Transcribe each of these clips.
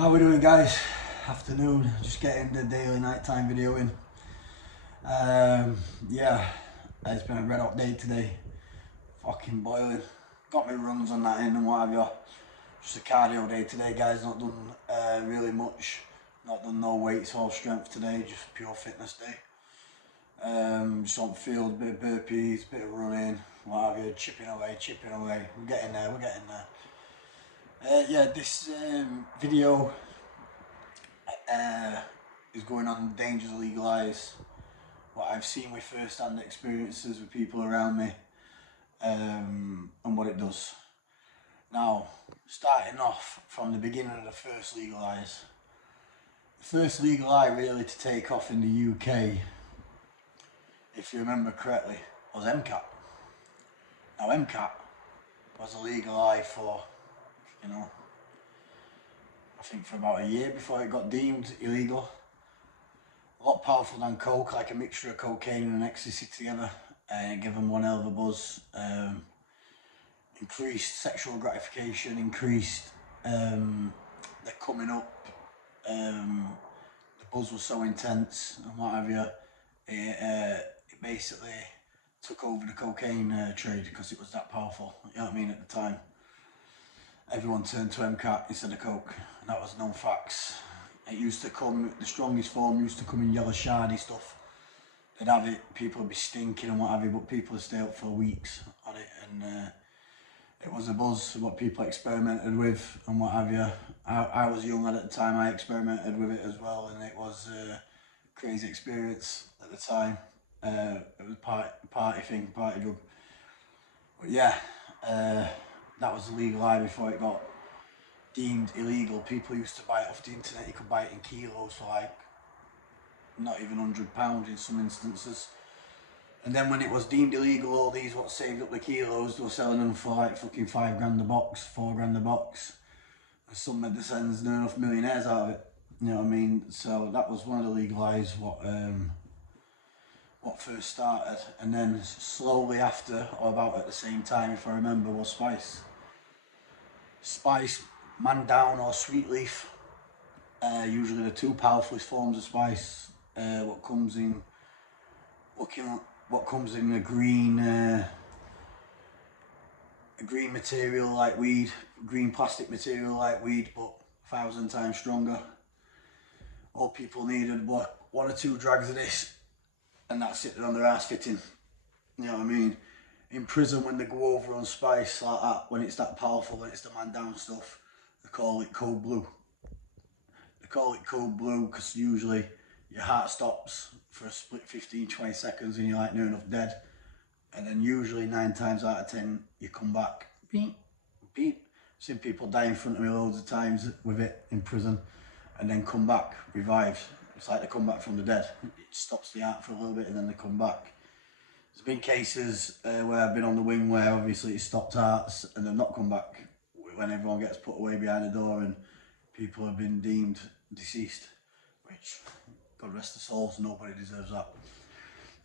How we doing, guys? Afternoon, just getting the daily nighttime video in. Yeah, it's been a red hot day today. Fucking boiling. Got me runs on that in and what have you. Just a cardio day today, guys. Not done really much. Not done no weights or strength today, just pure fitness day. Just on the field, bit of burpees, bit of running, what have you, chipping away. We're getting there. Yeah, this video is going on dangers of legalize, what I've seen with first-hand experiences with people around me, and what it does. Now, starting off from the beginning of the first legalize. The first legal eye really to take off in the UK, if you remember correctly, was MCAT. Now MCAT was a legal eye for, I think for about a year before it got deemed illegal. A lot powerful than coke, like a mixture of cocaine and ecstasy together, and it gave them one hell of a buzz. Increased sexual gratification, increased their coming up. The buzz was so intense and what have you. It basically took over the cocaine trade because it was that powerful. You know what I mean? At the time, everyone turned to MCAT instead of coke, and that was known facts. It used to come, the strongest form used to come in yellow shardy stuff. They'd have it, people would be stinking and what have you, but people would stay up for weeks on it, and it was a buzz, what people experimented with and what have you. I was young at the time, I experimented with it as well, and it was a crazy experience at the time. It was a party thing, party drug. But yeah, that was the legal eye before it got deemed illegal. People used to buy it off the internet. You could buy it in kilos for like not even £100 in some instances. And then when it was deemed illegal, all these what saved up the kilos, they were selling them for like fucking £5 a box, £4 a box. And some medicines, they're enough millionaires out of it. You know what I mean? So that was one of the legal eyes what first started, and then slowly after, or about at the same time if I remember, was spice. Spice, man down or sweet leaf, usually the two powerfulest forms of spice. What comes in a green material like weed, green plastic material like weed, but 1,000 times stronger. All people needed were one or two drags of this, and that's it, they're on their ass fitting. You know what I mean? In prison, when they go over on spice like that, when it's that powerful, when it's the man down stuff, they call it code blue. They call it code blue because usually your heart stops for a split 15-20 seconds and you're like near enough dead. And then usually 9 times out of 10, you come back. Beep, beep. Seen people die in front of me loads of times with it in prison and then come back, revived. It's like they come back from the dead. It stops the heart for a little bit and then they come back. There's been cases where I've been on the wing where obviously it stopped hearts and they've not come back when everyone gets put away behind the door and people have been deemed deceased, which, God rest their souls, nobody deserves that.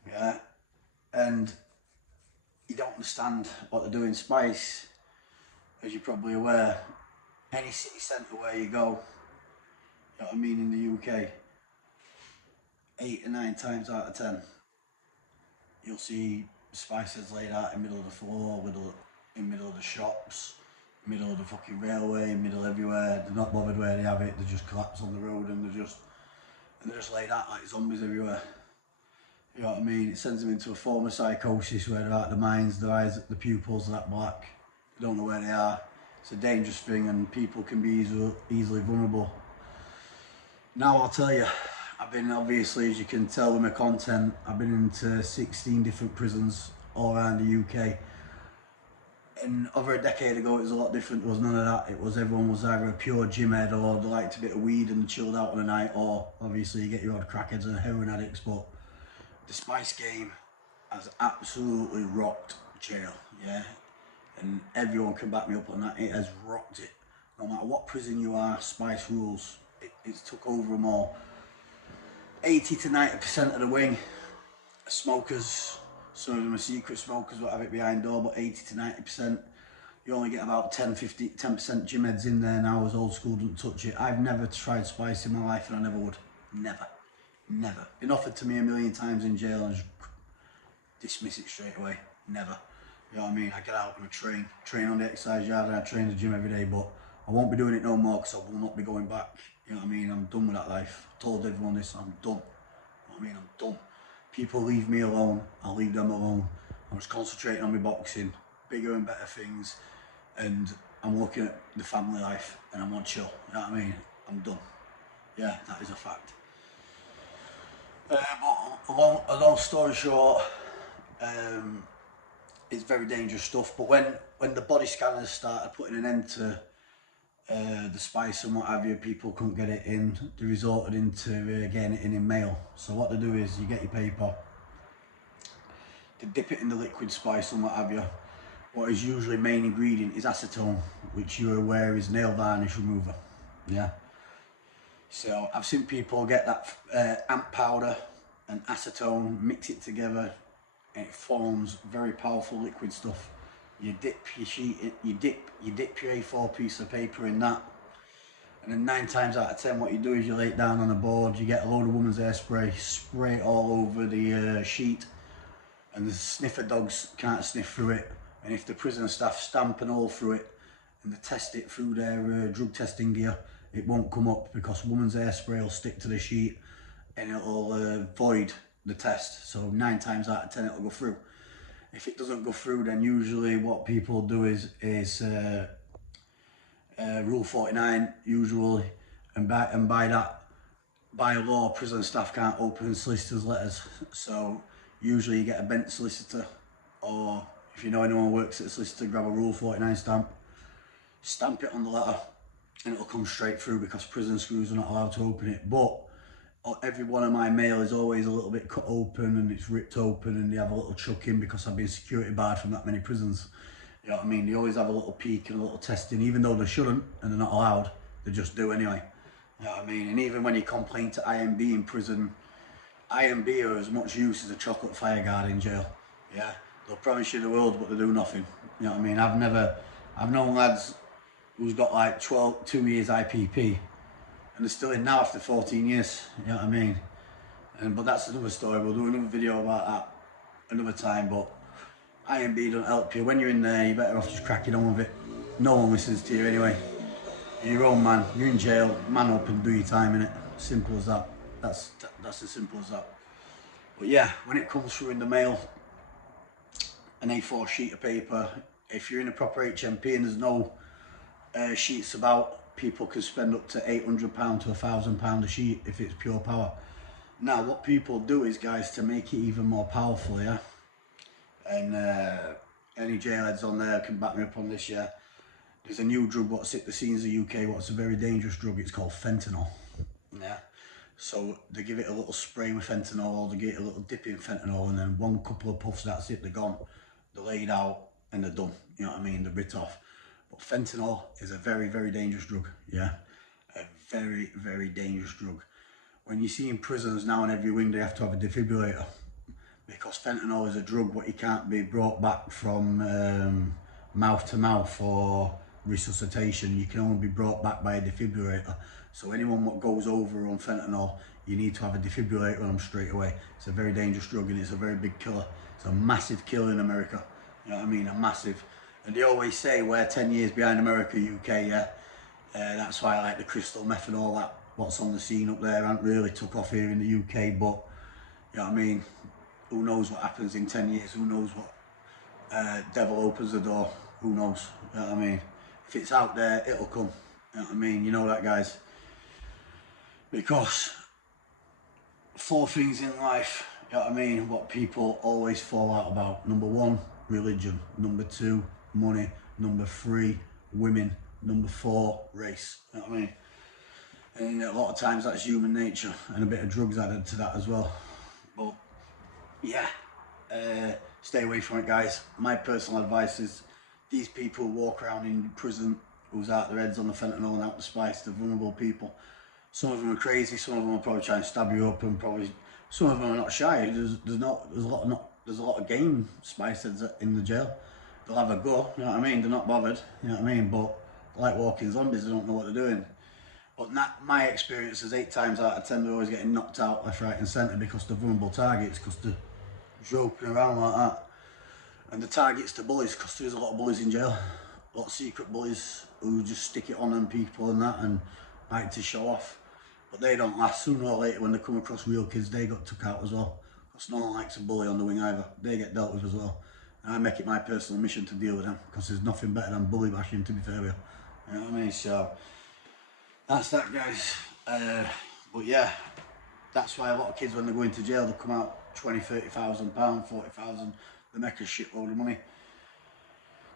Yeah, and you don't understand what they're doing. Spice, as you're probably aware, any city centre where you go, you know what I mean, in the UK, 8 or 9 times out of 10, you'll see spices laid out in the middle of the floor, in the middle of the shops, middle of the fucking railway, middle everywhere. They're not bothered where they have it, they just collapse on the road and they're just laid out like zombies everywhere. You know what I mean? It sends them into a form of psychosis where they're out the minds, their eyes, the pupils are that black. They don't know where they are. It's a dangerous thing and people can be easily vulnerable. Now I'll tell you, I've been, obviously, as you can tell with my content, I've been into 16 different prisons all around the UK. And over a decade ago, it was a lot different. There was none of that. It was everyone was either a pure gym head or they liked a bit of weed and chilled out on a night, or obviously you get your odd crackheads and heroin addicts. But the spice game has absolutely rocked jail, yeah. And everyone can back me up on that. It has rocked it. No matter what prison you are, spice rules. It's took over them all. 80 to 90% of the wing are smokers. Some of them are secret smokers, what have it behind door, but 80 to 90%. You only get about 10% gym heads in there now, as old school doesn't touch it. I've never tried spice in my life and I never would. Never. Never. Been offered to me a million times in jail and just dismiss it straight away. Never. You know what I mean? I get out and I train on the exercise yard and I train the gym every day, but I won't be doing it no more because I will not be going back. You know what I mean? I'm done with that life. I told everyone this, I'm done. You know what I mean? I'm done. People leave me alone, I'll leave them alone. I'm just concentrating on my boxing, bigger and better things, and I'm looking at the family life and I'm on chill. You know what I mean? I'm done. Yeah, that is a fact. But a long story short, it's very dangerous stuff. But when the body scanners started putting an end to the spice and what have you, people couldn't get it in. They resorted into getting it in mail. So what they do is you get your paper, they dip it in the liquid spice and what have you. What is usually main ingredient is acetone, which you're aware is nail varnish remover. Yeah. So I've seen people get that ant powder and acetone, mix it together, and it forms very powerful liquid stuff. You dip your sheet, you dip your A4 piece of paper in that, and then 9 times out of 10 what you do is you lay it down on a board, you get a load of woman's hairspray, spray it all over the sheet, and the sniffer dogs can't sniff through it, and if the prison staff stamp an hole through it and they test it through their drug testing gear, it won't come up because woman's hairspray will stick to the sheet and it'll void the test. So 9 times out of 10 it'll go through. If it doesn't go through, then usually what people do is Rule 49 usually, and by law, prison staff can't open solicitors' letters. So usually you get a bent solicitor, or if you know anyone who works at a solicitor, grab a Rule 49 stamp it on the letter, and it'll come straight through because prison screws are not allowed to open it. But every one of my mail is always a little bit cut open and it's ripped open and they have a little chuck in because I've been security barred from that many prisons. You know what I mean? They always have a little peek and a little testing, even though they shouldn't and they're not allowed, they just do anyway. You know what I mean? And even when you complain to IMB in prison, IMB are as much use as a chocolate fire guard in jail. Yeah, they'll promise you the world but they do nothing. You know what I mean? I've known lads who's got like 2 years IPP and they're still in now after 14 years, you know what I mean? But that's another story, we'll do another video about that another time, but IMB don't help you. When you're in there, you're better off just cracking on with it. No one listens to you anyway. You're your own man, you're in jail, man up and do your time, innit? Simple as that. That's as simple as that. But yeah, when it comes through in the mail, an A4 sheet of paper, if you're in a proper HMP and there's no sheets about, people can spend up to £800 to £1,000 a sheet if it's pure power. Now what people do is, guys, to make it even more powerful, yeah, and any jailheads on there can back me up on this, yeah, there's a new drug what's hit the scenes of the UK, what's a very dangerous drug, it's called fentanyl. Yeah, so they give it a little spray with fentanyl, or they get a little dip in fentanyl, and then one couple of puffs, that's it, they're gone, they're laid out and they're done, you know what I mean, they're writ off. But fentanyl is a very, very dangerous drug, yeah, a very, very dangerous drug. When you see in prisons now, in every wing they have to have a defibrillator, because fentanyl is a drug what you can't be brought back from mouth to mouth or resuscitation. You can only be brought back by a defibrillator. So anyone what goes over on fentanyl, you need to have a defibrillator on them straight away. It's a very dangerous drug and it's a very big killer. It's a massive killer in America, you know what I mean, a massive. And they always say we're 10 years behind America, UK, yeah. That's why I like the crystal meth and all that, what's on the scene up there, hasn't really took off here in the UK, but, you know what I mean, who knows what happens in 10 years, who knows what devil opens the door, who knows, you know what I mean. If it's out there, it'll come, you know what I mean, you know that, guys. Because 4 things in life, you know what I mean, what people always fall out about. Number 1, religion. Number 2, money. Number 3, women. Number 4, race, you know what I mean. And a lot of times that's human nature, and a bit of drugs added to that as well. But yeah, stay away from it, guys. My personal advice is, these people walk around in prison who's out their heads on the fentanyl and out the spice, the vulnerable people. Some of them are crazy, some of them will probably try and stab you up, and probably some of them are not shy. There's a lot of game spice heads in the jail. they'll have a go, you know what I mean? They're not bothered, you know what I mean? But like walking zombies, they don't know what they're doing. But my experience is 8 times out of 10 they're always getting knocked out left, right and centre because they're vulnerable targets, because they're joking around like that. And the targets the bullies, because there's a lot of bullies in jail. A lot of secret bullies who just stick it on them people and that and like to show off. But they don't last. Sooner or later when they come across real kids, they got took out as well. Because no one likes a bully on the wing either. They get dealt with as well. And I make it my personal mission to deal with them, because there's nothing better than bully bashing, to be fair with you. You know what I mean? So that's that, guys. But yeah, that's why a lot of kids, when they go into jail, they come out 20, 30,000 pounds, 40,000. They make a shitload of money.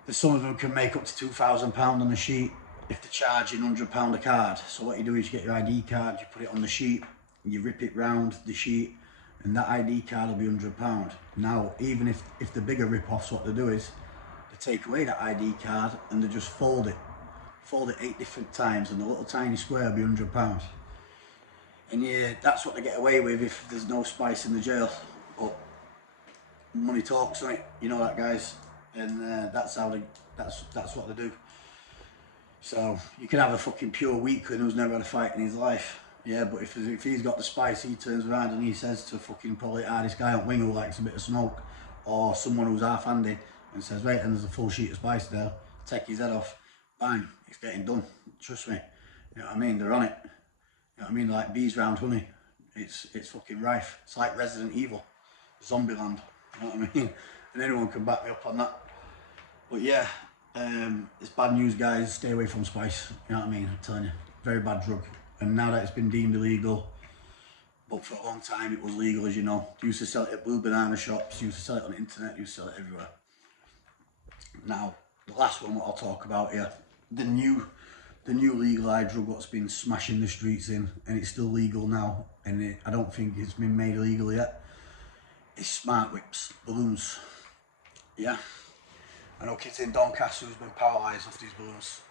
There's some of them can make up to £2,000 on the sheet if they're charging £100 a card. So what you do is you get your ID card, you put it on the sheet, you rip it round the sheet, and that ID card will be £100. Now, even if the bigger rip-offs, what they do is they take away that ID card and they just fold it 8 different times, and the little tiny square will be £100. And yeah, that's what they get away with if there's no spice in the jail. But money talks, right? You know that, guys. And that's how that's what they do. So you can have a fucking pure weakling who's never had a fight in his life, yeah, but if he's got the spice, he turns around and he says to fucking probably hardest guy on wing who likes a bit of smoke, or someone who's half-handed, and says, right, and there's a full sheet of spice there, take his head off, bang, it's getting done, trust me. You know what I mean? They're on it. You know what I mean? Like bees round honey. It's fucking rife. It's like Resident Evil, Zombieland. You know what I mean? And anyone can back me up on that. But yeah, it's bad news, guys. Stay away from spice. You know what I mean? I'm telling you, very bad drug. And now that it's been deemed illegal, but for a long time it was legal, as you know. They used to sell it at blue banana shops, used to sell it on the internet, used to sell it everywhere. Now, the last one what I'll talk about here, the new legalised drug what's been smashing the streets in, and it's still legal now, and I don't think it's been made illegal yet, is smart whips, balloons. Yeah. I know kids in Doncaster who's been paralysed off these balloons.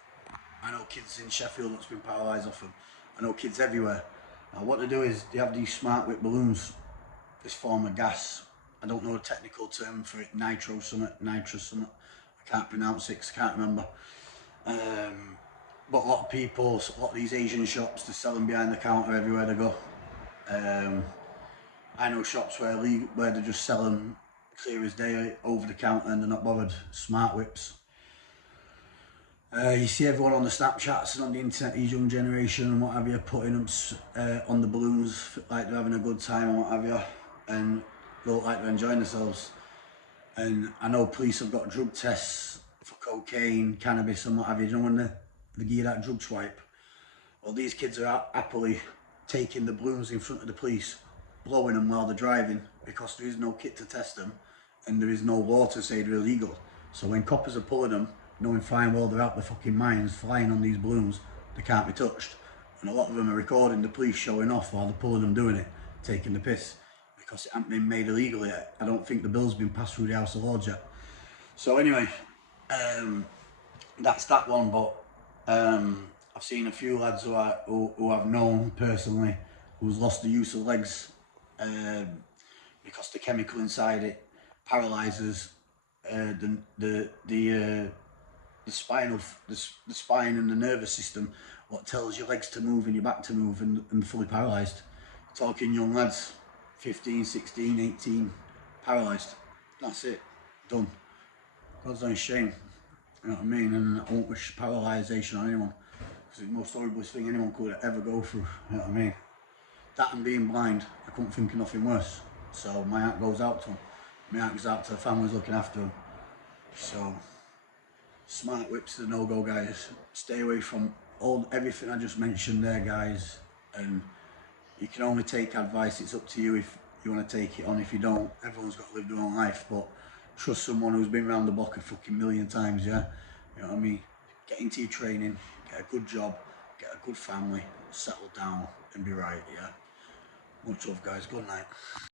I know kids in Sheffield that's been paralysed off them. I know kids everywhere. Now what they do is they have these smart whip balloons, this form of gas. I don't know the technical term for it, nitrous something. I can't pronounce it because I can't remember. But a lot of people, a lot of these Asian shops, they sell them behind the counter everywhere they go. I know shops where they just sell them clear as day over the counter and they're not bothered. Smart whips. You see everyone on the Snapchats and on the internet, these young generation and what have you, putting them on the balloons like they're having a good time and what have you, and they look like they're enjoying themselves. And I know police have got drug tests for cocaine, cannabis and what have you. You know when they give you that drug swipe? Well, these kids are happily taking the balloons in front of the police, blowing them while they're driving, because there is no kit to test them and there is no law to say they're illegal. So when coppers are pulling them, knowing fine well they're out their fucking minds flying on these balloons, they can't be touched. And a lot of them are recording the police showing off while they're pulling them doing it, taking the piss, because it hasn't been made illegal yet. I don't think the bill's been passed through the House of Lords yet. So anyway, that's that one. But I've seen a few lads who I've known personally who's lost the use of legs because the chemical inside it paralyzes the spine and the nervous system, what tells your legs to move and your back to move, and fully paralysed. Talking young lads, 15, 16, 18, paralysed. That's it, done. God's on his shame, you know what I mean? And I won't wish paralysation on anyone, because it's the most horriblest thing anyone could ever go through, you know what I mean? That and being blind, I couldn't think of nothing worse. So my heart goes out to them. My heart goes out to the families looking after them. So smart whips are no-go, guys. Stay away from everything I just mentioned there, guys. And you can only take advice. It's up to you if you want to take it on. If you don't, everyone's got to live their own life. But trust someone who's been around the block a fucking million times, yeah? You know what I mean? Get into your training, get a good job, get a good family, settle down and be right, yeah? Much love, guys. Good night.